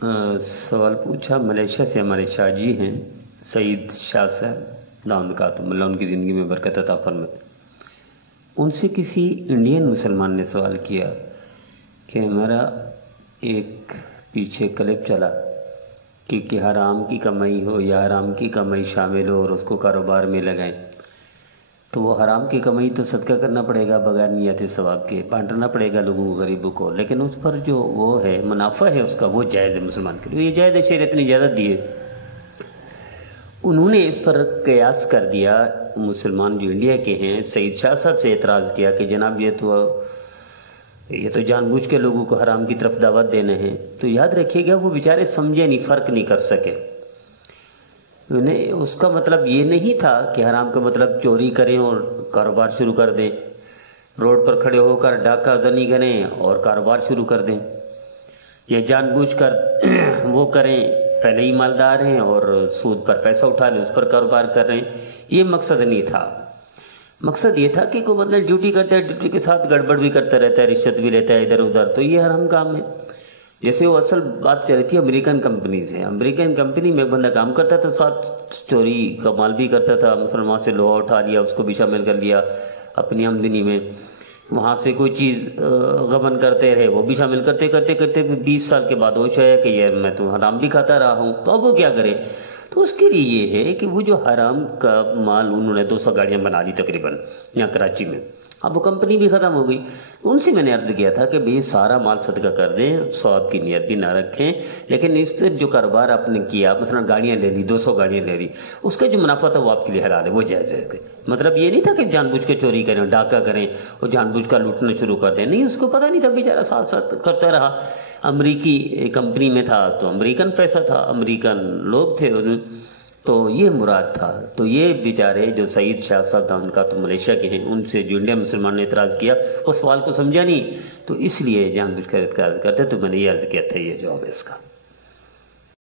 سوال پوچھا ملیشیا سے ہمارے شاہ جی ہیں سعید شاہ صاحب دامد کاتم اللہ ان کی زندگی میں برکت عطا فرمائے۔ ان سے کسی انڈین مسلمان نے سوال کیا کہ ہمارا ایک پیچھے کلپ چلا کہ حرام کی کمائی ہو یا حرام کی کمائی شامل ہو اور اس کو کاروبار میں لگائیں، تو وہ حرام کی کمائی تو صدقہ کرنا پڑے گا بغیر نیت ثواب کے، بانٹنا پڑے گا لوگوں کو غریبوں کو، لیکن اس پر جو وہ ہے منافع ہے اس کا وہ جائز ہے مسلمان کے لیے، یہ جائز ہے، شریعت نے اجازت دی ہے۔ انہوں نے اس پر قیاس کر دیا، مسلمان جو انڈیا کے ہیں سعید شاہ صاحب سے اعتراض کیا کہ جناب یہ تو جان بوجھ کے لوگوں کو حرام کی طرف دعوت دینے ہیں۔ تو یاد رکھیے گا وہ بیچارے سمجھے نہیں، فرق نہیں کر سکے۔ اس کا مطلب یہ نہیں تھا کہ حرام کا مطلب چوری کریں اور کاروبار شروع کر دیں، روڈ پر کھڑے ہو کر ڈاکہ زنی کریں اور کاروبار شروع کر دیں، یا جان بوجھ کر وہ کریں، پہلے ہی مالدار ہیں اور سود پر پیسہ اٹھا لیں اس پر کاروبار کر رہے ہیں، یہ مقصد نہیں تھا۔ مقصد یہ تھا کہ کوئی بندہ ڈیوٹی کرتا ہے، ڈیوٹی کے ساتھ گڑبڑ بھی کرتا رہتا ہے، رشوت بھی لیتا ہے ادھر ادھر، تو یہ حرام کام ہے۔ جیسے وہ اصل بات چل رہی تھی امریکن کمپنی سے، امریکن کمپنی میں بندہ کام کرتا تھا، ساتھ چوری کا مال بھی کرتا تھا، مسلمان سے لوہا اٹھا لیا، اس کو بھی شامل کر لیا اپنی آمدنی میں، وہاں سے کوئی چیز غبن کرتے رہے وہ بھی شامل کرتے 20 سال کے بعد ہوش آیا کہ یہ میں تو حرام بھی کھاتا رہا ہوں، تو اب وہ کیا کرے؟ تو اس کے لیے یہ ہے کہ وہ جو حرام کا مال انہوں نے 200 گاڑیاں بنا دی تقریباً یہاں کراچی میں، اب وہ کمپنی بھی ختم ہو گئی۔ ان سے میں نے عرض کیا تھا کہ بھئی سارا مال صدقہ کر دیں، ثواب کی نیت بھی نہ رکھیں، لیکن اس سے جو کاروبار آپ نے کیا، مثلا گاڑیاں لے لی، 200 گاڑیاں لے لی، اس کا جو منافع تھا وہ آپ کے لیے حلال ہے، وہ جائز ہے۔ مطلب یہ نہیں تھا کہ جان بوجھ کے چوری کریں، ڈاکہ کریں اور جان بوجھ کر لوٹنا شروع کر دیں، نہیں، اس کو پتہ نہیں تھا، بیچارہ ساتھ ساتھ کرتا رہا۔ امریکی کمپنی میں تھا تو امریکن پیسہ تھا، امریکن لوگ تھے، تو یہ مراد تھا۔ تو یہ بیچارے جو سعید شاہ صاحب دامد کاتم ملیشیا کے ہیں، ان سے جو انڈیا مسلمان نے اعتراض کیا، وہ سوال کو سمجھا نہیں، تو اس لیے جان بوجھ کر اعتراض کرتے، تو میں نے یہ عرض کیا تھا، یہ جواب ہے اس کا۔